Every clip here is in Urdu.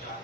4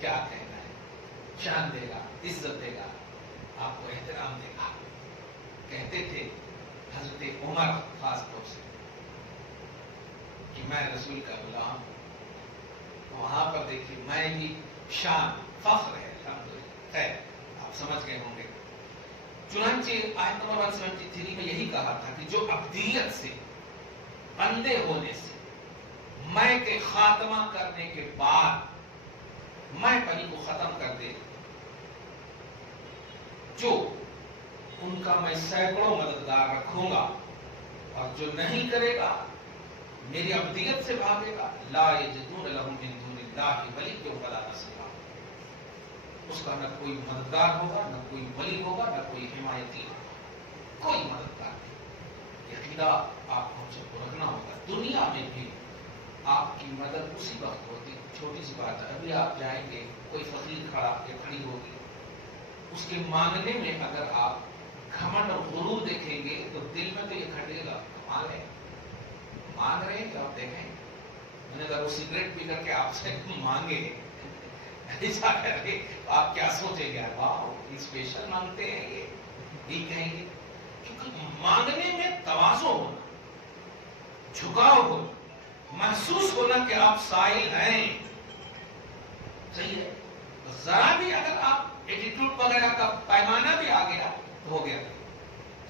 کیا کہنا ہے، شان دے گا، عزت دے گا، آپ کو احترام دے گا. کہتے تھے حضرت عمر خاص طور سے کہ میں رسول کا غلام ہوں. وہاں پر دیکھیے میں بھی شان فخر ہے الحمدللہ. خیر آپ سمجھ گئے ہوں گے. چنانچہ آیت نمبر 173 میں یہی کہا تھا کہ جو عبدیت سے، بندے ہونے سے، میں کے خاتمہ کرنے کے بعد میں پنی کو ختم کر دے، جو ان کا میں سینکڑوں مددگار رکھوں گا، اور جو نہیں کرے گا، میری عبدیت سے بھاگے گا، لا یجدون لهم من دون اللہ ولی ولا نصیرا، اس کا نہ کوئی مددگار ہوگا، نہ کوئی ولی ہوگا، نہ کوئی حمایتی ہوگا، کوئی مددگار نہیں. یہ عقیدہ آپ کو ہم سب کو رکھنا ہوگا. دنیا میں بھی آپ کی مدد اسی وقت ہوتی. چھوٹی سی بات ہے، ابھی آپ جائیں گے، کوئی فقیر کھڑا یا کھڑی ہوگی، اس کے مانگنے میں اگر آپ گھمنڈ اور غرور دیکھیں گے تو دل میں تو یہ کھٹے گا، مانگ رہے ہیں کہ آپ دیکھیں اگر وہ سگریٹ پی کر کے آپ سے مانگے ایسا کرے آپ کیا سوچیں گے؟ واہ اسپیشل مانگتے ہیں یہ کہیں گے. کیونکہ مانگنے میں تواضع ہونا، جھکاؤ ہونا، محسوس ہونا کہ آپ سائل ہیں. صحیح ہے. ذرا بھی اگر آپ ایٹیٹیوڈ وغیرہ کا پیمانہ بھی آ گیا تو ہو گیا.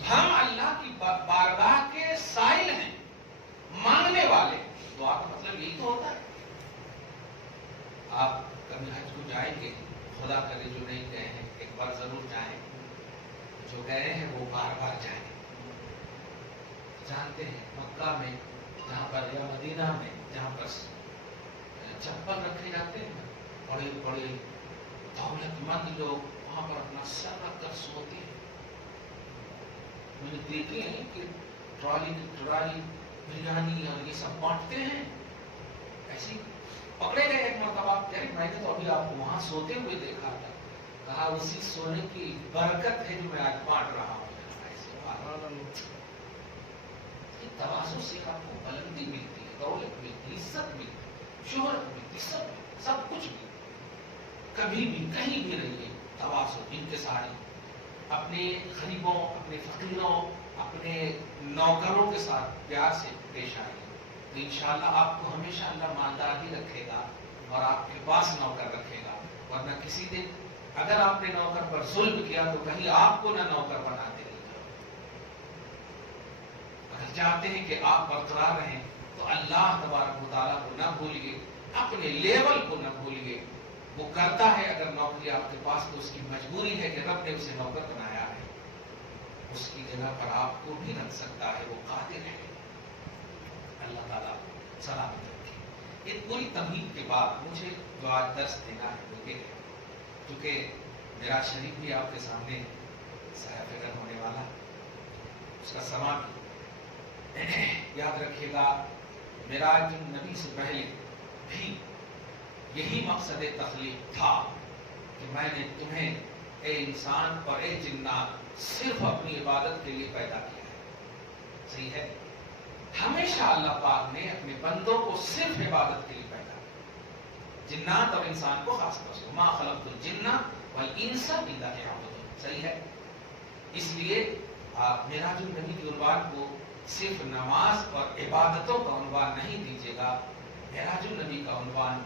ہم اللہ کی بارگاہ کے سائل ہیں، مانگنے والے. دعا کا مطلب یہی تو ہوتا ہے. آپ کبھی حج کو جائیں گے، خدا کرے جو نہیں گئے ہیں ایک بار ضرور جائیں، جو گئے ہیں وہ بار بار جائیں. جانتے ہیں مکہ میں جہاں پر یا مدینہ میں جہاں پر چپل رکھے جاتے ہیں، بڑے بڑے دولت مند لوگ وہاں پر اپنا سر رکھ کر سوتے ہیں. میں نے دیکھے ہیں کہ ٹرالی بریانی اور یہ سب بانٹتے ہیں. ایسی پکڑے گئے ایک مرتبہ، میں نے تو ابھی آپ کو وہاں سوتے ہوئے دیکھا تھا. کہا اسی سونے کی برکت ہے جو میں آج بانٹ رہا ہوں. تواضع سے آپ کو بلندی ملتی ہے، دولت ملتی، عزت ملتی، شہرت ملتی، سب کچھ ملتی. کبھی بھی کہیں بھی رہیے تواضع انکساری، اپنے غریبوں، اپنے فقیروں، اپنے نوکروں کے ساتھ پیار سے پیش آئیے تو انشاءاللہ آپ کو ہمیشہ اللہ مالدار ہی رکھے گا اور آپ کے پاس نوکر رکھے گا. ورنہ کسی دن اگر آپ نے نوکر پر ظلم کیا تو کہیں آپ کو نہ نوکر بنا دے. اگر چاہتے ہیں کہ آپ برقرار رہیں تو اللہ تبارک و تعالیٰ کو نہ بھولیے، اپنے لیول کو نہ بھولیے. وہ کرتا ہے اگر نوکری آپ کے پاس تو اس کی مجبوری ہے کہ رب نے اسے نوکر بنایا ہے. اس کی جگہ پر آپ کو بھی رکھ سکتا ہے، وہ قادر ہے. اللہ تعالیٰ سلامت رکھے. یہ پوری تمہید کے بعد مجھے دعا درس دینا ہے کیونکہ میرا شریف بھی آپ کے سامنے سایہ فکر ہونے والا، اس کا سما بھی یاد رکھیے گا. معراج نبی سے پہلے بھی یہی مقصد تخلیق تھا کہ میں نے تمہیں اے انسان اور اے جنات صرف اپنی عبادت کے لیے پیدا کیا ہے. صحیح ہے. ہمیشہ اللہ پاک نے اپنے بندوں کو صرف عبادت کے لیے پیدا کیا. جنات اور انسان کو خاص طور سے ما خلقت الجن والانس الا ليعبدون. صحیح ہے. اس لیے آپ معراج النبی کے عنوان کو صرف نماز اور عبادتوں کا عنوان نہیں دیجیے گا. معراج النبی کا عنوان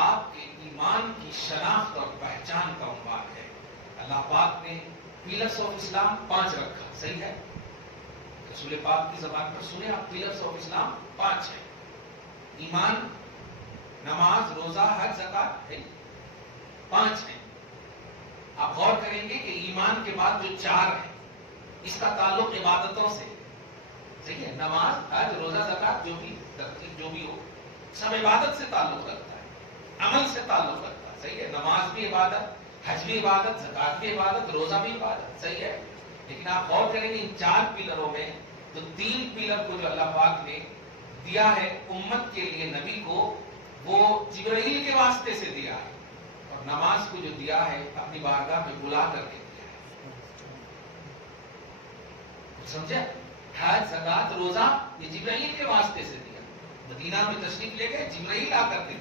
آپ کے ایمان کی شناخت اور پہچان کا عنوان ہے. اللہ پاک نے پیلرز آف اسلام 5 رکھا. صحیح ہے. رسول پاک کی زبان پر سنیں آپ، پیلرز آف اسلام 5 ہیں. ایمان، نماز، روزہ، حج، زکات 5 ہیں. آپ غور کریں گے کہ ایمان کے بعد جو 4 ہیں اس کا تعلق عبادتوں سے. صحیح ہے. نماز، حج، روزہ، زکات جو بھی ترتیب جو بھی ہو سب عبادت سے تعلق رکھتا ہے، عمل سے تعلق رکھتا ہے. صحیح ہے. نماز بھی عبادت، حج بھی عبادت، زکات بھی عبادت، روزہ بھی عبادت. صحیح ہے. لیکن آپ غور کریں گے ان 4 پیلروں میں تو 3 پیلر کو جو اللہ پاک نے دیا ہے امت کے لیے نبی کو، وہ جبرائیل کے واسطے سے دیا ہے. اور نماز کو جو دیا ہے اپنی بارگاہ میں بلا کر کے دیا ہے. سمجھے؟ حج، زکات، روزہ یہ جبرائیل کے واسطے سے دیا. مدینہ میں تشریف لے گئے، جبرائیل آ کر کے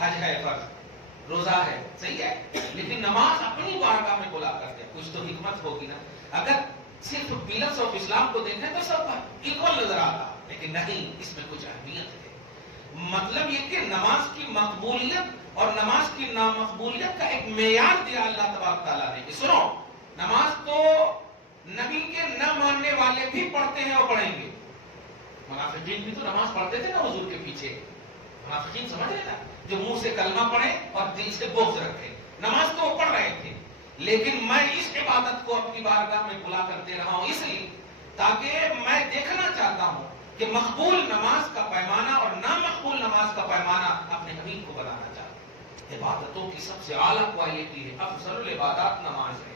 حج ہے فرض, روزہ ہے, صحیح ہے, لیکن نماز اپنی بارگاہ میں بلا کرتے ہیں. کچھ تو حکمت ہوگی نا. اگر صرف پلرز آف اسلام کو دیکھیں تو سب ایکول نظر آتا, لیکن نہیں, اس میں کچھ اہمیت ہے. مطلب یہ کہ نماز کی مقبولیت اور نماز کی نامقبولیت کا ایک معیار دیا اللہ تبارک تعالیٰ نے. سنو, نماز تو نبی کے نہ ماننے والے بھی پڑھتے ہیں اور پڑھیں گے. منافقین بھی تو نماز پڑھتے تھے نا حضور کے پیچھے. منافقین سمجھ رہے نا, جو منہ سے کلمہ پڑھے اور دل سے بغض رکھے. نماز تو وہ پڑھ رہے تھے, لیکن میں اس عبادت کو اپنی بارگاہ میں بلا کر دے رہا ہوں اس لیے تاکہ میں دیکھنا چاہتا ہوں کہ مقبول نماز کا پیمانہ اور نامقبول نماز کا پیمانہ اپنے حبیب کو بنانا چاہتا ہوں. عبادتوں کی سب سے اعلیٰ کوالٹی ہے, افضل العبادات نماز ہے.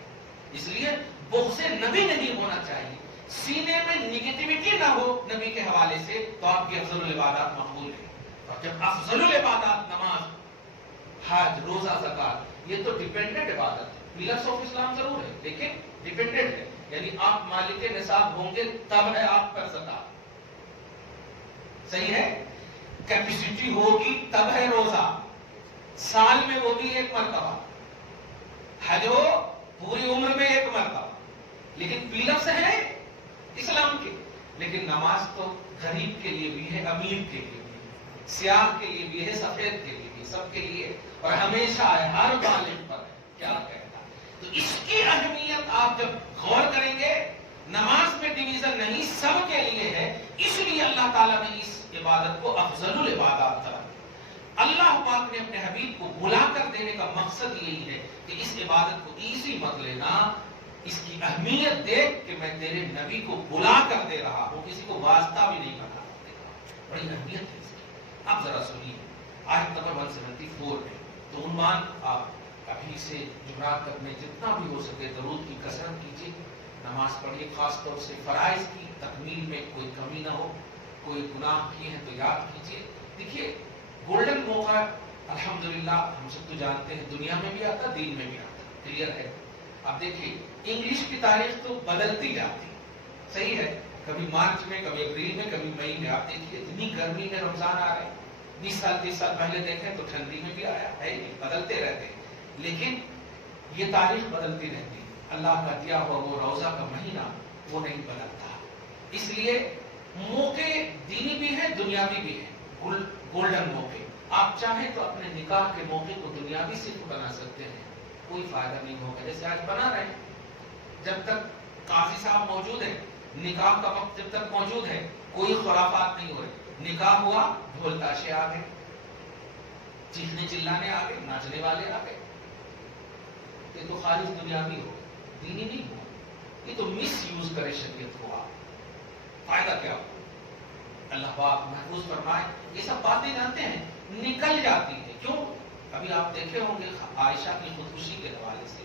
اس لیے بغض نبی نہیں ہونا چاہیے, سینے میں نگیٹیوٹی نہ ہو نبی کے حوالے سے, تو آپ کی افضل العبادات مقبول ہے. اور جب افضل العبادات نماز, حج, روزہ, زکات, یہ تو ڈیپینڈنٹ عبادت ہے. پلرز آف اسلام ضرور ہے لیکن ڈیپینڈنٹ ہے, یعنی آپ مالک نصاب ہوں گے تب ہے آپ پر زکات, صحیح ہے, کیپیسٹی ہوگی تب ہے روزہ, سال میں وہ بھی ایک مرتبہ, حج ہو پوری عمر میں ایک مرتبہ. لیکن پلرز ہیں اسلام کے, لیکن نماز تو غریب کے لیے بھی ہے, امیر کے لیے بھی ہے, سیاہ کے لیے بھی ہے, سفید کے لیے بھی, سب کے لیے, اور ہمیشہ ہے, ہر ظالم پر ہے. کیا کہتا, تو اس کی اہمیت آپ جب غور کریں گے, نماز میں ڈویژن نہیں, سب کے لیے ہے. اس لیے اللہ تعالیٰ نے اس عبادت کو افضل العبادات کرا. اللہ پاک نے اپنے حبیب کو بلا کر دینے کا مقصد یہی ہے کہ اس عبادت کو ایزی مت لینا, اس کی اہمیت دیکھ کہ میں تیرے نبی کو بلا کر دے رہا ہوں, کسی کو واسطہ بھی نہیں بنا دے رہا. بڑی اہمیت ہے اس کی. آپ ذرا سنیے آیت نمبر 174 میں, تو عنوان آپ ابھی سے جمعرات تک میں جتنا بھی ہو سکے درود کی کثرت کیجیے, نماز پڑھیے, خاص طور سے فرائض کی تکمیل میں کوئی کمی نہ ہو. کوئی گناہ کیے ہیں تو یاد کیجیے. دیکھیے گولڈن موقع الحمدللہ ہم سب تو جانتے ہیں, دنیا میں بھی آتا, دین میں بھی آتا, کلیئر ہے. اب دیکھیے انگلش کی تاریخ تو بدلتی جاتی, صحیح ہے, کبھی مارچ میں, کبھی اپریل میں, کبھی مئی میں. آپ دیکھیے اتنی گرمی میں رمضان آ رہے ہیں, 20 سال 30 سال پہلے دیکھیں تو ٹھنڈی میں بھی آیا ہے, بدلتے رہتے ہیں. لیکن یہ تاریخ بدلتی رہتی. اللہ کا دیا ہوا وہ روزہ کا مہینہ وہ نہیں بدلتا. اس لیے موقع دینی بھی ہے, دنیاوی بھی ہے, گولڈن موقع. آپ چاہیں تو اپنے نکاح کے موقع کو دنیاوی صرف بنا سکتے ہیں, کوئی فائدہ نہیں ہوگا. جیسے آج بنا رہے ہیں, جب تک قاضی صاحب موجود ہیں, نکاح کا وقت جب تک موجود ہے, کوئی خرافات نہیں ہو رہے. نکاح ہوا, ڈھول تاشے آ گئے, چیخنے چلانے آ گئے, ناچنے والے آ گئے. یہ تو خالص دنیاوی ہو, دینی نہیں ہو. یہ تو مس یوز کرے شریعت کو. آپ فائدہ کیا ہو؟ اللہ پاک محفوظ فرمائے. یہ سب باتیں جانتے ہیں نکل جاتی ہیں. کیوں؟ ابھی آپ دیکھے ہوں گے عائشہ کی خودکشی کے حوالے سے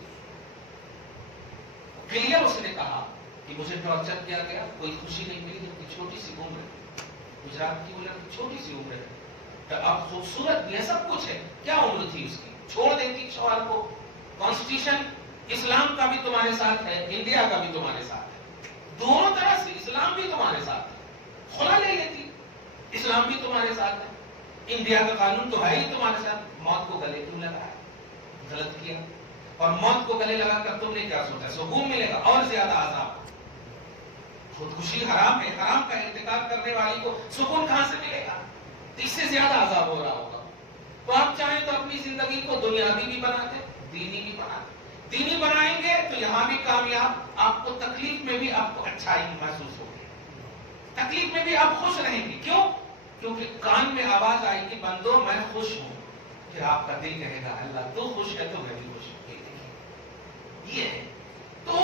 کلیئر اس نے کہا کہ مجھے ٹارچر کیا گیا, کوئی خوشی نہیں ملی, جبکہ چھوٹی سی عمر ہے, گجرات کی لڑکی چھوٹی سی عمر ہے. اب خوبصورت بھی ہے, سب کچھ ہے, کیا عمر تھی اس کی؟ چھوڑ دیتی شوہر کو. کانسٹیٹیوشن اسلام کا بھی تمہارے ساتھ ہے, انڈیا کا بھی تمہارے ساتھ ہے, دونوں طرح سے اسلام بھی تمہارے ساتھ ہے. خلا لے لیتی, اسلام بھی تمہارے ساتھ ہے, انڈیا کا قانون تو ہے ہی تمہارے ساتھ. موت کو گلے کیوں لگایا؟ غلط کیا. اور موت کو گلے لگا کر تم نے کیا سوچا سکون ملے گا اور زیادہ عذاب؟ خودکشی حرام ہے, حرام کا ارتکاب کرنے والی کو سکون کہاں سے ملے گا؟ اس سے زیادہ عذاب ہو رہا ہوگا. تو آپ چاہیں تو اپنی زندگی کو دنیاوی بھی بناتے, دینی بھی بناتے. دینی بنائیں گے تو یہاں بھی کامیاب, آپ کو تکلیف میں بھی آپ کو اچھائی محسوس ہوگی, تکلیف میں بھی آپ خوش رہیں گے. کیوں؟ کیونکہ کان میں آواز آئے گی بندو میں خوش ہوں, پھر آپ کا دل کہے گا اللہ تو خوش ہے تو میں بھی خوش ہوں. یہ ہے تو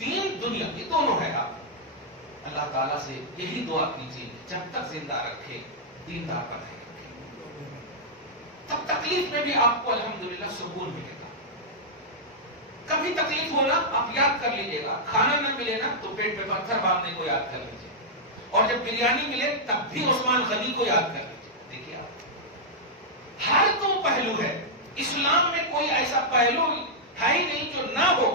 دین دنیا یہ دونوں ہے. آپ اللہ تعالیٰ سے یہی دعا کیجیے جب تک زندہ رکھے دیندار بنائے رکھے, تب تکلیف میں بھی آپ کو الحمدللہ سکون ملے گا. کبھی تکلیف ہونا آپ یاد کر لیجیے گا, کھانا نہ ملے نا تو پیٹ پہ پتھر باندھنے کو یاد کر لیجیے, اور جب بریانی ملے تب بھی عثمان غنی کو یاد کر لیجیے. دیکھیے آپ ہر تو پہلو ہے, اسلام میں کوئی ایسا پہلو ہے ہی نہیں جو نہ ہو.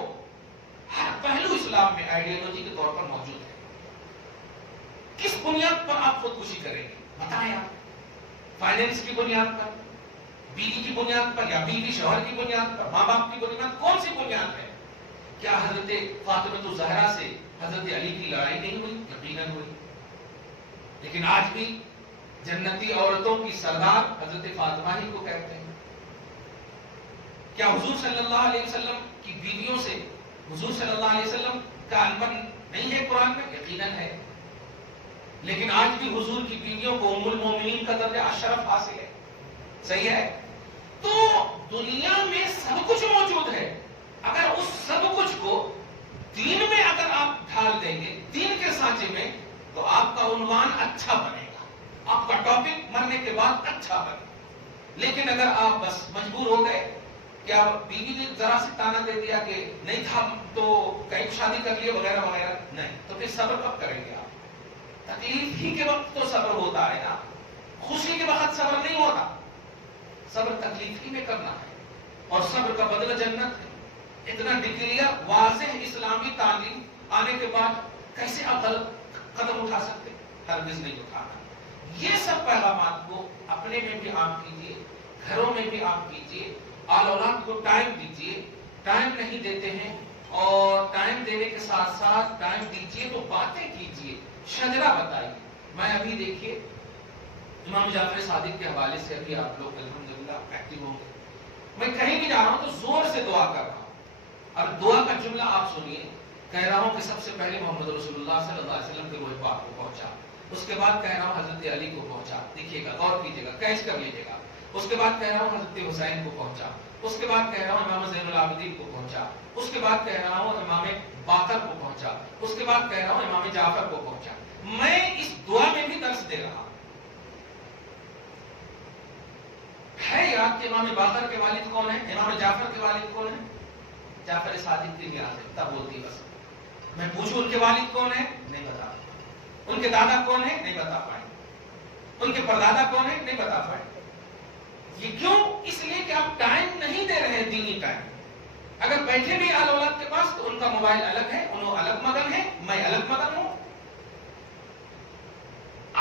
ہر پہلو اسلام میں آئیڈیالوجی کے طور پر موجود ہے. کس بنیاد پر آپ خودکشی کریں گے بتائیں؟ آپ فائنینس کی بنیاد پر, بیوی کی بنیاد پر یا بیوی شوہر کی بنیاد پر، ماں باپ کی بنیاد، کون سی بنیاد ہے؟ کیا حضرت فاطمہ الزہرا سے حضرت علی کی لڑائی نہیں ہوئی؟ یقیناً ہوئی. لیکن آج بھی جنتی عورتوں کی سردار حضرت فاطمہ ہی کو کہتے ہیں. کیا حضور صلی اللہ علیہ وسلم کی بیویوں سے حضور صلی اللہ علیہ وسلم کا انبر نہیں ہے قرآن میں؟ یقیناً ہے. لیکن آج بھی حضور کی بیویوں کو ام المومنین کا درجہ اشرف حاصل ہے. صحیح ہے؟ تو دنیا میں سب کچھ موجود ہے. اگر اس سب کچھ کو دین میں اگر آپ ڈھال دیں گے، دین کے سانچے میں، تو آپ کا عنوان اچھا بنے گا، آپ کا ٹاپک مرنے کے بعد اچھا بنے گا. لیکن اگر آپ بس مجبور ہو گئے، کیا بیوی نے ذرا سے تانا دے دیا کہ نہیں تھا تو کہیں شادی کر لیے وغیرہ وغیرہ، نہیں، تو پھر صبر کب کریں گے آپ؟ تکلیف ہی کے وقت تو صبر ہوتا ہے نا، خوشی کے وقت صبر نہیں ہوتا. صبر تکلیف ہی میں کرنا ہے، اور صبر کا بدلہ جنت ہے. اتنا ڈکلیئر واضح اسلامی تعلیم آنے کے بعد کیسے آپ غلط قدم اٹھا سکتے؟ ہرگز نہیں اٹھانا. یہ سب پیغامات کو اپنے میں بھی عام کیجیے، گھروں میں بھی عام کیجیے. آل اولاد کو ٹائم دیجیے. ٹائم نہیں دیتے ہیں، اور ٹائم دینے کے ساتھ ساتھ ٹائم دیجیے تو باتیں کیجیے، شجرا بتائیے. میں ابھی دیکھیے امام جعفر صادق کے حوالے سے ابھی آپ لوگ الحمدللہ ایکٹیو ہوں گے. میں کہیں بھی جا رہا ہوں تو زور سے دعا کر رہا ہوں، اور دعا کا جملہ آپ سنیے. کہہ رہا ہوں کہ سب سے پہلے محمد رسول اللہ صلی اللہ علیہ وسلم کے روح پاک کو پہنچا. اس کے بعد کہہ رہا ہوں حضرت علی کو پہنچا. دیکھیے گا، غور کیجیے گا، کیچ کر لیجیے گا. اس کے بعد کہہ رہا ہوں حضرت حسین کو پہنچا. اس کے بعد کہہ رہا ہوں امام زین العابدین کو پہنچا. اس کے بعد کہہ رہا ہوں امام باقر کو پہنچا. اس کے بعد کہہ رہا ہوں امام جعفر کو پہنچا. میں اس دعا میں بھی درس دے رہا ہوں. ہے یاد کہ امام باقر کے والد کون ہیں، امام جعفر کے والد کون ہیں؟ جعفر صادق کی میراث ہے، تب بولتی بس. میں پوچھوں ان کے والد کون ہیں؟ نہیں بتا. ان کے دادا کون ہیں؟ نہیں بتا پائے. ان کے پردادا کون ہیں؟ نہیں بتا پائے. یہ کیوں؟ اس لیے کہ آپ ٹائم نہیں دے رہے ہیں، دینی ٹائم. اگر بیٹھے بھی آل اولاد کے پاس تو ان کا موبائل الگ ہے، انہوں الگ مگن ہے، میں الگ مگن ہوں.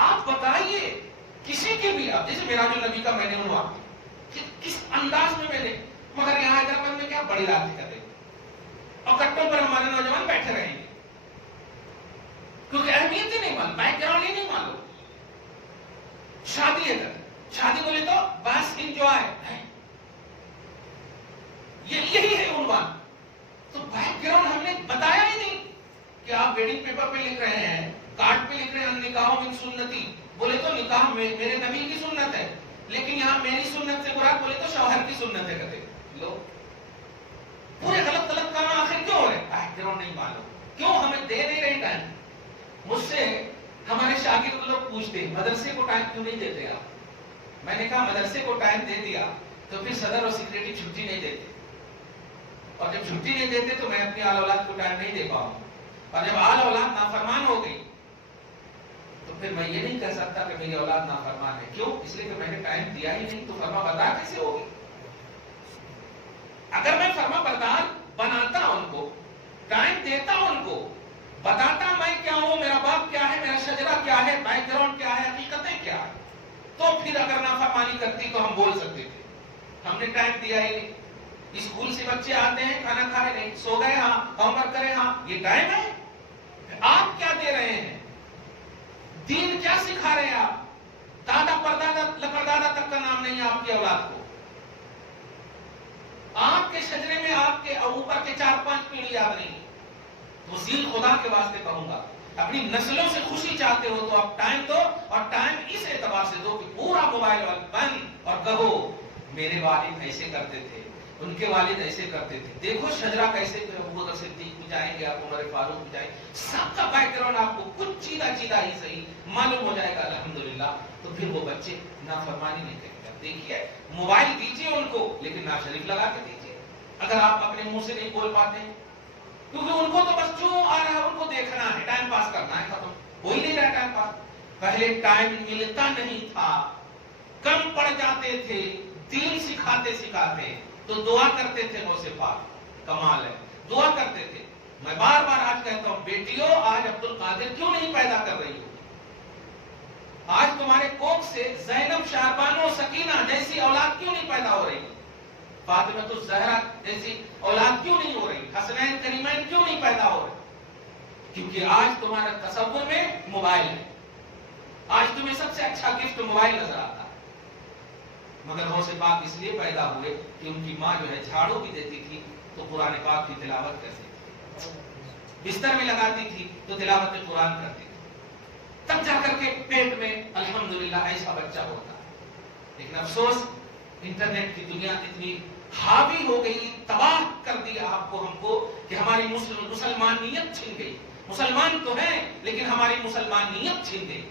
آپ بتائیے کسی کے بھی، آپ جیسے معراج النبی کا میں نے عنوان کس انداز میں نے، مگر یہاں حیدرآباد میں کیا بڑی رات کرتے اور کٹوں پر ہمارے نوجوان بیٹھے رہیں گے، کیونکہ اہمیت ہی نہیں معلوم، بیک گراؤنڈ ہی نہیں معلوم. شادی ہے، شادی بولے تو بس انجوائے، یہی ہے عنوان. تو بیک گراؤنڈ ہم نے بتایا ہی نہیں کہ آپ ویڈنگ پیپر پہ لکھ رہے ہیں، کارڈ پہ لکھ رہے ہیں نکاح من سنتی، بولے تو نکاح میرے نبی کی سنت ہے، لیکن یہاں میری سنت سے مراد بولے تو شوہر کی سنت ہے. کہتے لو پورے غلط غلط کام آخر کیوں ہو رہے؟ بیک گراؤنڈ نہیں معلوم. کیوں ہمیں دے نہیں رہے ٹائم؟ مجھ سے ہمارے شاگرد لوگ پوچھتے مدرسے کو ٹائم کیوں نہیں دیتے آپ؟ میں نے کہا مدرسے کو ٹائم دے دیا تو پھر صدر اور سیکریٹری چھٹی نہیں دیتے، اور جب چھٹی نہیں دیتے تو میں اپنی آل اولاد کو ٹائم نہیں دے پاؤں. اور جب آل اولاد نافرمان ہو گئی تو پھر میں یہ نہیں کہہ سکتا کہ میری اولاد نافرمان ہے. کیوں؟ اس لیے کہ میں نے ٹائم دیا ہی نہیں، تو فرما بردار کیسے ہوگی؟ اگر میں فرما بردار بناتا ان کو، ٹائم دیتا ان کو، بتاتا میں کیا ہوں، میرا باپ کیا ہے، میرا شجرا کیا ہے، بیک گراؤنڈ کیا ہے، حقیقتیں کیا ہے، تو پھر اگر نافرمانی کرتی تو ہم بول سکتے تھے. ہم نے ٹائم دیا ہی نہیں. اسکول سے بچے آتے ہیں، کھانا کھائے نہیں، سو گئے ہاں، ہوم ورک کرے ہاں، یہ ٹائم ہے؟ آپ کیا دے رہے ہیں؟ دین کیا سکھا رہے ہیں آپ؟ دادا پردادا لپردادا تک کا نام نہیں ہے آپ کی اولاد کو. آپ کے شجرے میں آپ کے اوپر کے 4-5 پیڑھی یاد نہیں. وسیل خدا کے واسطے کہوں گا، اپنی نسلوں سے خوشی چاہتے ہو تو آپ ٹائم دو، اور ٹائم اس اعتبار سے دو کہ پورا موبائل بند، اور کہو میرے والد ایسے کرتے تھے، ان کے والد ایسے کرتے تھے، دیکھو شجرا کیسے، ابو بکر صدیق بھی جائیں گے، آپ عمر فاروق بھی جائیں گے، سب کا بیک گراؤنڈ آپ کو کچھ چیدہ ہی صحیح معلوم ہو جائے گا الحمدللہ. تو پھر وہ بچے نافرمانی نہیں کریں گے. دیکھیے موبائل دیجیے ان کو، لیکن نعت شریف لگا کے دیجیے اگر آپ اپنے منہ سے نہیں بول پاتے، کیونکہ ان کو تو بس جو آ رہا ہے ان کو دیکھنا ہے، ٹائم پاس کرنا ہے، ختم. ہو ہی نہیں رہا ٹائم پاس. پہلے ٹائم ملتا نہیں تھا، کم پڑ جاتے تھے، دین سکھاتے تو دعا کرتے تھے غوث پاک. کمال ہے، دعا کرتے تھے. میں بار بار آج کہتا ہوں بیٹیوں، آج عبد القادر کیوں نہیں پیدا کر رہی ہو؟ آج تمہارے کوکھ سے زینب، شہربانو، سکینہ جیسی اولاد کیوں نہیں پیدا ہو رہی؟ فاطمہ الزہرا جیسی اولاد کیوں نہیں ہو رہی؟ حسنین کریمین کیوں نہیں پیدا ہو رہے؟ کیونکہ آج تمہارے تصور میں موبائل ہے. آج تمہیں سب سے اچھا گفٹ موبائل نظر آتا ہے. مگر غوث پاک اس لیے پیدا ہوئے کہ ان کی ماں جو ہے جھاڑو بھی دیتی تھی تو قرآن پاک کی تلاوت کرتی تھی، بستر میں لگاتی تھی تو تلاوت قرآن کرتی تھی، تب جا کر کے پیٹ میں الحمدللہ ایسا بچہ ہوتا ہے. لیکن افسوس انٹرنیٹ کی دنیا اتنی حاوی ہو گئی، تباہ کر دیا آپ کو، ہم کو، کہ ہماری مسلمانیت چھن گئی. مسلمان تو ہیں لیکن ہماری مسلمانیت چھن گئی.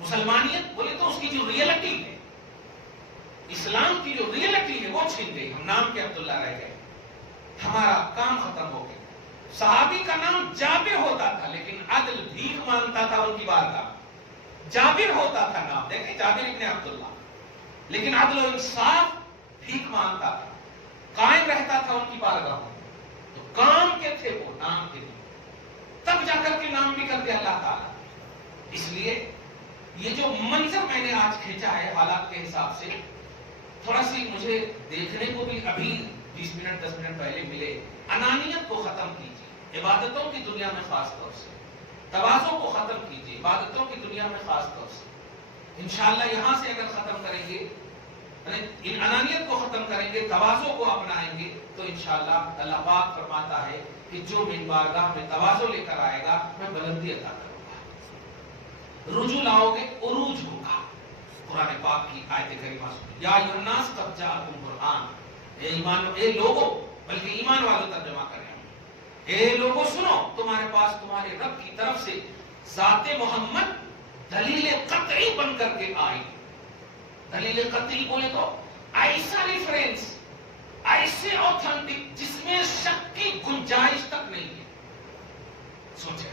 مسلمانیت بولے تو اس کی جو ریئلٹی ہے، اسلام کی جو ریئلٹی ہے وہ چھن گئی. ہم نام کے عبداللہ رہ گئے، ہمارا کام ختم ہو گیا. صحابی کا نام جابر ہوتا تھا لیکن عدل بھیک مانگتا تھا ان کی بارگاہ. جابر ہوتا تھا نام، دیکھیں جابر ابن عبداللہ، لیکن عدل و انصاف بھیک مانگتا تھا، قائم رہتا تھا ان کی بارگاہ میں. تو کام کے تھے وہ، نام کے لیے، تب جا کر کے نام بھی کر دیا اللہ تعالیٰ. اس لیے یہ جو منظر میں نے آج کھینچا ہے حالات کے حساب سے، تھوڑا سی مجھے دیکھنے کو بھی ابھی 20 منٹ 10 منٹ پہلے ملے. انانیت کو ختم کیجیے عبادتوں کی دنیا میں، خاص طور سے تواضع کو ختم کیجیے عبادتوں کی دنیا میں خاص طور سے. انشاءاللہ یہاں سے اگر ختم کریں گے، ان انانیت کو ختم کریں گے، تواضع کو اپنائیں گے، تو انشاءاللہ اللہ پاک فرماتا ہے کہ جو میری بارگاہ میں تواضع لے کر آئے گا میں بلندی عطا کروں گا. رجوع لاؤ گے عروج ہوگا. قرآن پاک کی آیت کریمہ سنیں، یا ایھا الناس قد جاءکم برہان، اے لوگوں، بلکہ ایمان والوں ترجمہ کریں، اے لوگوں سنو، تمہارے پاس تمہارے رب کی طرف سے ذات محمد دلیل قطعی بن کر کے آئی. دلیل قطعی بولے تو ایسا ریفرنس، ایسے اوتھنٹک جس میں شک کی گنجائش تک نہیں ہے. سوچے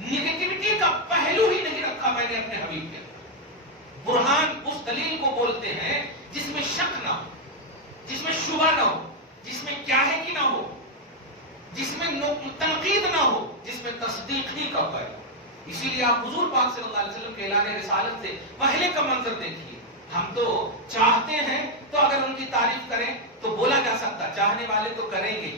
نیگیٹیوٹی کا پہلو ہی نہیں رکھا میں نے اپنے حبیب کے. برہان اس دلیل کو بولتے ہیں جس میں شک نہ ہو، جس میں شبہ نہ ہو، جس میں کیا ہے کہ نہ ہو، جس میں تنقید نہ ہو، جس میں تصدیق ہی کا پہلو. اسی لیے آپ حضور پاک صلی اللہ علیہ وسلم کے اعلان رسالت سے پہلے کا منظر دیکھیے. ہم تو چاہتے ہیں تو اگر ان کی تعریف کریں تو بولا جا سکتا، چاہنے والے تو کریں گے،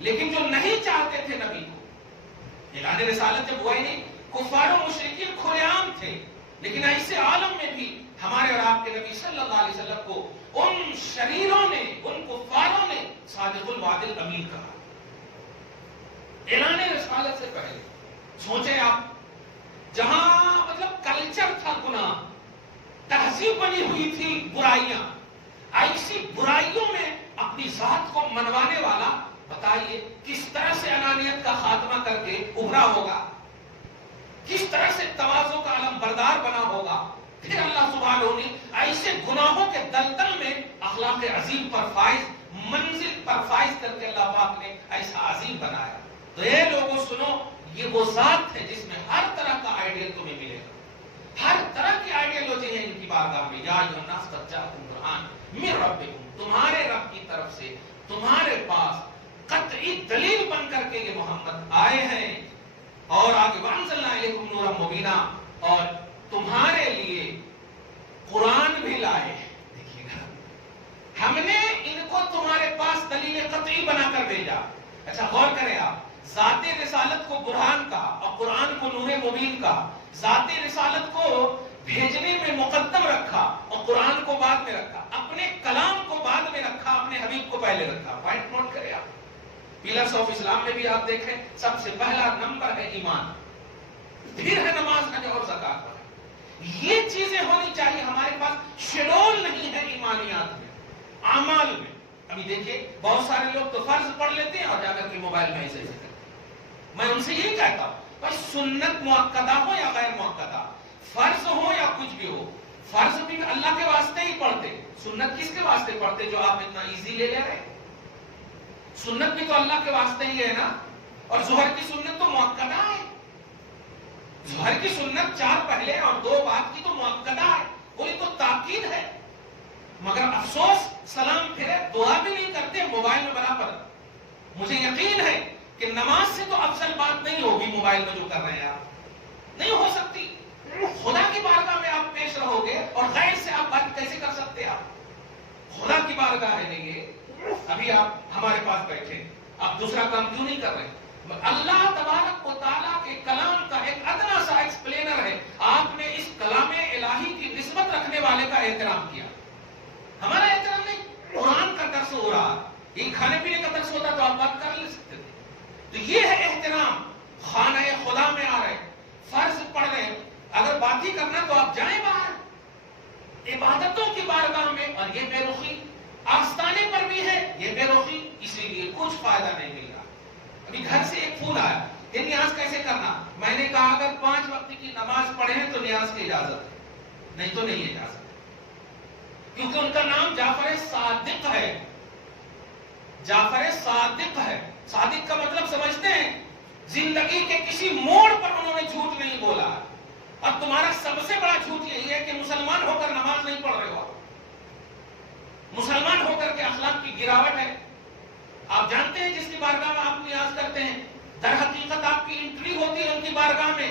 لیکن جو نہیں چاہتے تھے نبی کو، اعلان رسالت جب ہوا ہی نہیں، کفار و مشرکین کھلے عام تھے، لیکن ایسے عالم میں بھی ہمارے اور آپ کے نبی صلی اللہ علیہ وسلم کو ان شریروں نے، ان کفاروں نے صادق الوعد الامین کہا اعلان رسالت سے پہلے. سوچیں آپ، جہاں مطلب کلچر تھا گناہ، تہذیب بنی ہوئی تھی برائیاں، ایسی برائیوں میں اپنی ذات کو منوانے والا، بتائیے کس طرح سے انانیت کا خاتمہ کر کے ابھرا ہوگا، کس طرح سے تواضع کا علم بردار بنا ہوگا. پھر اللہ سبحانہ نے ایسے گناہوں کے دلدل میں اخلاق عظیم پر فائز، منزل پر فائز کر کے اللہ پاک نے ایسا عظیم بنایا. تو اے لوگوں سنو، یہ وہ ذات ہے جس میں ہر طرح کا آئیڈیل تمہیں ملے گا، ہر طرح کی آئیڈیالوجی ہے ان کی بارگاہ میں. یا ایھا الناس قد جاءکم برہان من ربکم، تمہارے رب کی طرف سے تمہارے پاس قطعی دلیل بن کر کے یہ محمد آئے ہیں. اور آگے وانزلنا الیکم نورا مبینا، اور تمہارے لیے قرآن بھی لائے. دیکھیے گا، ہم نے ان کو تمہارے پاس دلیل قطعی بنا کر بھیجا. اچھا غور کریں آپ، ذات رسالت کو برہان کہا اور قرآن کو نور مبین کہا. ذات رسالت کو بھیجنے میں مقدم رکھا اور قرآن کو بعد میں رکھا، اپنے کلام کو بعد میں رکھا، اپنے حبیب کو پہلے رکھا. پوائنٹ نوٹ کریں آپ. پیلرز آف اسلام میں بھی آپ دیکھیں، سب سے پہلا نمبر ہے ایمان، پھر ہے نماز، حج اور زکات. یہ چیزیں ہونی چاہیے. ہمارے پاس شیڈول نہیں ہے ایمانیات میں، اعمال میں. ابھی دیکھیں بہت سارے لوگ تو فرض پڑھ لیتے ہیں اور جا کر کے موبائل میں ایسے کرتے ہیں. میں ان سے یہی کہتا ہوں، بھائی سنت مؤکدہ ہو یا غیر مؤکدہ، فرض ہو یا کچھ بھی ہو، فرض بھی اللہ کے واسطے ہی پڑھتے، سنت کس کے واسطے پڑھتے جو آپ اتنا ایزی لے لے رہے ہیں؟ سنت بھی تو اللہ کے واسطے ہی ہے نا. اور ظہر کی سنت تو مؤکدہ ہے، ظہر کی سنت 4 پہلے اور 2 بعد کی تو مؤکدہ ہے، بولی تو تاکید ہے. مگر افسوس سلام پھرے دعا بھی نہیں کرتے موبائل میں برابر. مجھے یقین ہے کہ نماز سے تو افضل بات نہیں ہوگی موبائل میں جو کر رہے ہیں آپ، نہیں ہو سکتی. خدا کی بارگاہ میں آپ پیش رہو گے اور غیر سے آپ بات کیسے کر سکتے ہیں؟ آپ خدا کی بارگاہ ہے نہیں ہے. ابھی آپ ہمارے پاس بیٹھے, آپ دوسرا کام کیوں نہیں کر رہے؟ اللہ تبارک و تعالیٰ کے کلام کا ایک ادنا سا ایکسپلینر ہے, آپ نے اس کلام الہی کی نسبت رکھنے والے کا احترام کیا. ہمارا احترام نہیں, قرآن کا درس ہو رہا, یہ کھانے پینے کا درس ہوتا تو آپ بات کر لے سکتے تھے. تو یہ ہے احترام. خانہ خدا میں آ رہے, فرض پڑھ رہے, اگر بات ہی کرنا تو آپ جائیں باہر عبادتوں کی بارگاہ میں. اور یہ بے رخی آستانے پر بھی ہے, یہ بے رخی, اسی لیے کچھ فائدہ نہیں مل رہا. ابھی گھر سے ایک پھول آیا کہ نیاز کیسے کرنا, میں نے کہا اگر 5 وقت کی نماز پڑھے ہیں تو نیاز کی اجازت ہے, نہیں تو نہیں اجازت, کیونکہ ان کا نام جعفر صادق ہے. جعفر صادق ہے. صادق کا مطلب سمجھتے ہیں؟ زندگی کے کسی موڑ پر انہوں نے جھوٹ نہیں بولا. اور تمہارا سب سے بڑا جھوٹ یہی ہے کہ مسلمان ہو کر نماز نہیں پڑھ رہے ہو, مسلمان ہو کر کے اخلاق کی گراوٹ ہے. آپ جانتے ہیں جس کی بارگاہ میں آپ نیاز کرتے ہیں, در حقیقت آپ کی انٹری ہوتی ہے ان کی بارگاہ میں,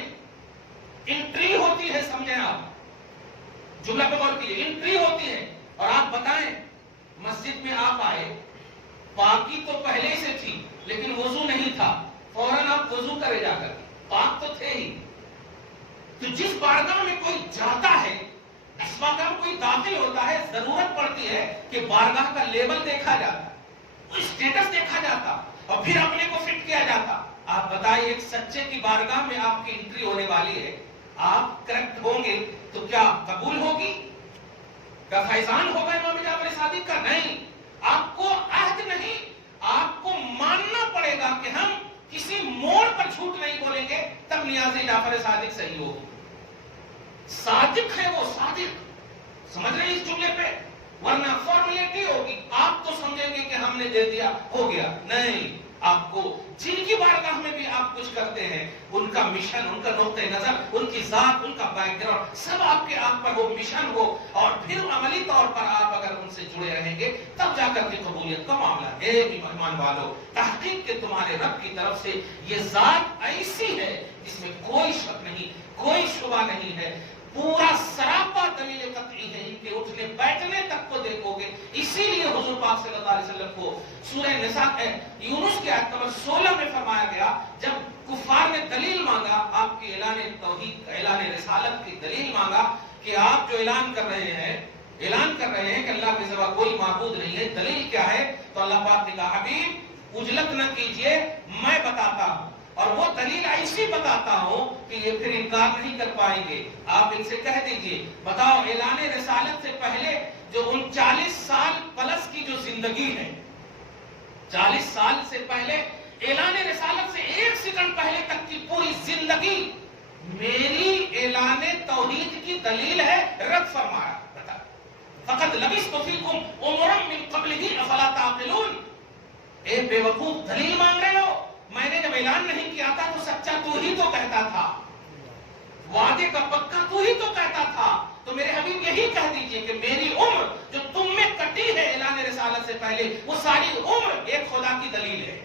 انٹری ہوتی ہے, سمجھیں آپ, جملہ پہ غور کیجیے, انٹری ہوتی ہے. اور آپ بتائیں, مسجد میں آپ آئے, پاکی تو پہلے سے تھی لیکن وضو نہیں تھا, فوراً آپ وضو کرے جا کر, پاک تو تھے ہی. تو جس بارگاہ میں کوئی جاتا ہے, اس بارگاہ میں کوئی داخل ہوتا ہے, ضرورت پڑتی ہے کہ بارگاہ کا لیول دیکھا جاتا, اسٹیٹس دیکھا جاتا, اور پھر اپنے کو فٹ کیا جاتا. آپ بتائیے, ایک سچے کی بارگاہ میں آپ کی انٹری ہونے والی ہے, آپ کریکٹ ہوں گے تو کیا قبول ہوگی؟ کیا فیضان ہوگا امام جعفر صادق کا؟ نہیں. آپ کو عہد نہیں, آپ کو ماننا پڑے گا کہ ہم کسی موڑ پر جھوٹ نہیں بولیں گے, تب نیاز جعفر صادق صحیح ہوگی. صادق ہے وہ, صادق, سمجھ رہے ہیں اس جملے پہ؟ ورنہ فارمیلٹی ہوگی, آپ تو سمجھیں گے کہ ہم نے دے دیا ہو گیا. نہیں, آپ کو جن کی بارگاہ میں بھی آپ کچھ کرتے ہیں, ان کا مشن, ان کا نقطہ نظر, ان کی ذات, ان کا بیک گراؤنڈ, سب آپ کے آپ پر وہ مشن ہو, اور پھر عملی طور پر آپ اگر ان سے جڑے رہیں گے تب جا کر کے قبولیت کا معاملہ ہے. ایمان والو, تحقیق کے تمہارے رب کی طرف سے یہ ذات ایسی ہے جس میں کوئی شک نہیں, کوئی شبہ نہیں ہے, پورا سراپا دلیل قطعی ہے کہ اٹھنے بیٹھنے تک کو دیکھو گے. اسی لیے حضور پاک صلی اللہ علیہ وسلم کو سورہ نساء یونس کے آیت نمبر 16 میں فرمایا گیا, جب کفار نے دلیل مانگا, آپ کی اعلان توحید, اعلان رسالت کی دلیل مانگا کہ آپ جو اعلان کر رہے ہیں کہ اللہ کے سوا کوئی معبود نہیں ہے, دلیل کیا ہے؟ تو اللہ پاک نے کہا, حبیب اجلت نہ کیجئے, میں بتاتا ہوں, اور وہ دلیل ایسی بتاتا ہوں کہ یہ پھر انکار نہیں کر پائیں گے. آپ ان سے کہہ دیجئے, بتاؤ اعلان رسالت سے پہلے جو 39 سال پلس کی جو زندگی ہے, 40 سال سے پہلے, اعلان رسالت سے 1 سیکنڈ پہلے تک کی پوری زندگی میری اعلان توحید کی دلیل ہے. رب فرمایا, بتا, فقط لبثت فیکم عمرا من قبلہ افلا تعقلون. اے بے وقوف, دلیل مانگ رہے ہو؟ میں نے جب اعلان نہیں کیا تھا تو سچا تو ہی تو کہتا تھا, وعدے کا پکا تو ہی تو کہتا تھا. تو میرے حبیب یہی کہہ دیجئے کہ میری عمر جو تم میں کٹی ہے اعلان رسالت سے پہلے, وہ ساری عمر ایک خدا کی دلیل ہے.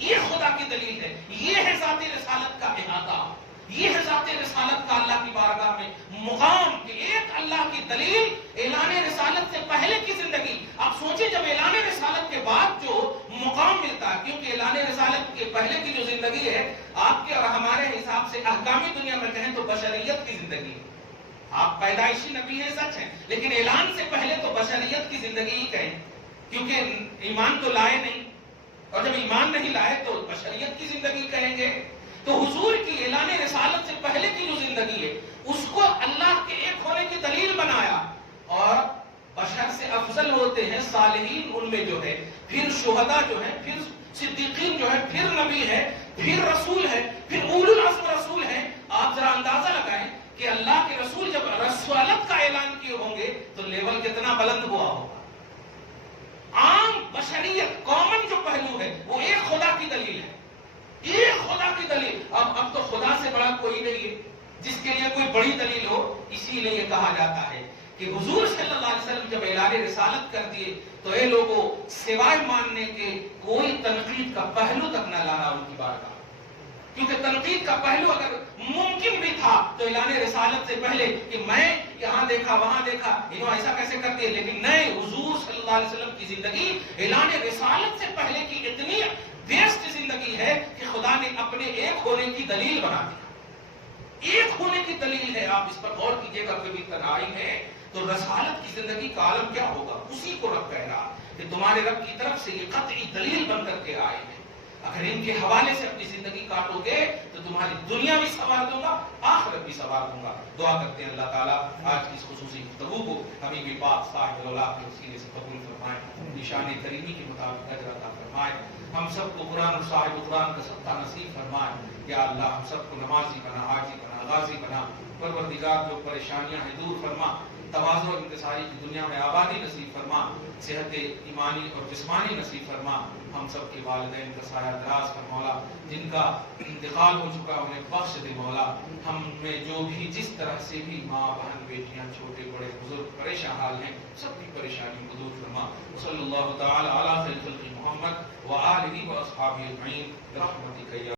یہ خدا کی دلیل ہے, یہ ہے ذات رسالت کا احاطہ, یہ ہے ذات رسالت کا اللہ کی بارگاہ میں مقام, کہ ایک اللہ کی دلیل اعلان رسالت سے پہلے کی زندگی. آپ سوچیں, جب اعلان رسالت کے بعد جو مقام ملتا ہے, کیونکہ اعلان رسالت کے پہلے کی جو زندگی ہے آپ کے اور ہمارے حساب سے احکامی دنیا میں کہیں تو بشریت کی زندگی ہے. آپ پیدائشی نبی ہیں, سچ ہیں, لیکن اعلان سے پہلے تو بشریت کی زندگی ہی کہیں, کیونکہ ایمان تو لائے نہیں, اور جب ایمان نہیں لائے تو بشریت کی زندگی کہیں گے. تو حضور کی اعلان رسالت سے پہلے کی جو زندگی ہے اس کو اللہ کے ایک ہونے کی دلیل بنایا. اور بشر سے افضل ہوتے ہیں صالحین, ان میں جو ہے, پھر شہداء جو ہیں, پھر صدیقین جو ہے, پھر نبی ہے, پھر رسول ہے, پھر اولو العزم رسول ہیں. آپ ذرا اندازہ لگائیں کہ اللہ کے رسول جب رسالت کا اعلان کیے ہوں گے تو لیول کتنا بلند ہوا ہوگا. عام بشریت, کامن جو پہلو ہے وہ ایک خدا کی دلیل ہے, ایک خدا کی دلیل. اب تو خدا سے بڑا کوئی نہیں ہے جس کے لیے کوئی بڑی دلیل ہو. اسی لیے یہ کہا جاتا ہے کہ حضور صلی اللہ علیہ وسلم جب اعلان رسالت کر دیے تو اے لوگوں, سوائے ماننے کے کوئی تنقید کا پہلو تک نہ لانا ان کی بارگاہ. کیونکہ تنقید کا پہلو اگر ممکن بھی تھا تو اعلان رسالت سے پہلے کہ میں یہاں دیکھا وہاں دیکھا انہوں ایسا کیسے کر دیا، لیکن نئے حضور صلی اللہ علیہ وسلم کی زندگی اعلان رسالت سے پہلے کی اتنی بیسٹ زندگی ہے کہ خدا نے اپنے ایک ہونے کی دلیل بنا دیا، ایک ہونے کی دلیل ہے۔ آپ اس پر غور کیجئے گا، کبھی تنہائی ہے تو رسالت کی زندگی کا عالم کیا ہوگا، اسی کو رب کہہ رہا کہ تمہارے رب کی طرف سے یہ قطعی دلیل بن کر کے آئے ہیں، اگر ان کے حوالے سے اپنی زندگی کاٹو گے تو تمہاری دنیا بھی سنوار دوں گا، آخرت بھی سنوار دوں گا۔ دعا کرتے ہیں اللہ تعالیٰ آج کی اس خصوصی گفتگو کو حبیب پاک صاحب الاولاد کے وسیلے سے قبول فرمائے، اپنی شان کریمی کے مطابق اجر عطا فرمائے، ہم سب کو قرآن اور صاحب قرآن کا سبقہ نصیب فرمائے۔ یا اللہ ہم سب کو نمازی بنا، حاجی بنا، غازی بنا، پروردگار جو پریشانیاں ہیں دور فرما، تواضع و انکساری کی دنیا میں آبادی نصیب فرما، صحت ایمانی اور جسمانی نصیب فرما، ہم سب کے والدین کا سایہ دراز کر مولا، جن کا انتقال ہو چکا انہیں بخش دے مولا، ہم میں جو بھی جس طرح سے بھی ماں بہن بیٹیاں چھوٹے بڑے بزرگ پریشان حال ہیں سب کی پریشانی کو دور فرما۔ صلی اللہ تعالی علی خیر خلق محمد وآلہ واصحابہ اجمعین برحمتک یا